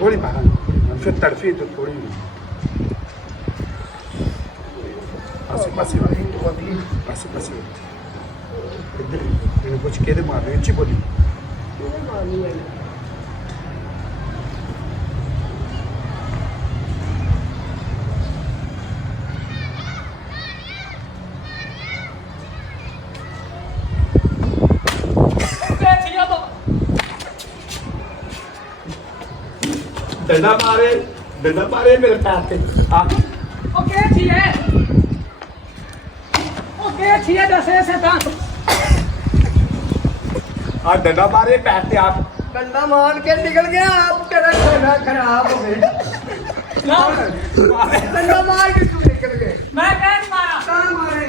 थोड़ी मारा फिर तड़फी तो थोड़ी पासे पासे पासे पासे इधर इन्हें कुछ कहते मार रहे अच्छी बोली डंडा मारे मेरे पैर पे ओके छिए दसे से ता डंडा मारे पैर पे आप डंडा मार के निकल गया आप तेरा खाना खराब हो गया ना डंडा मार के तू निकल गए मैं कह मारा कहाँ मारे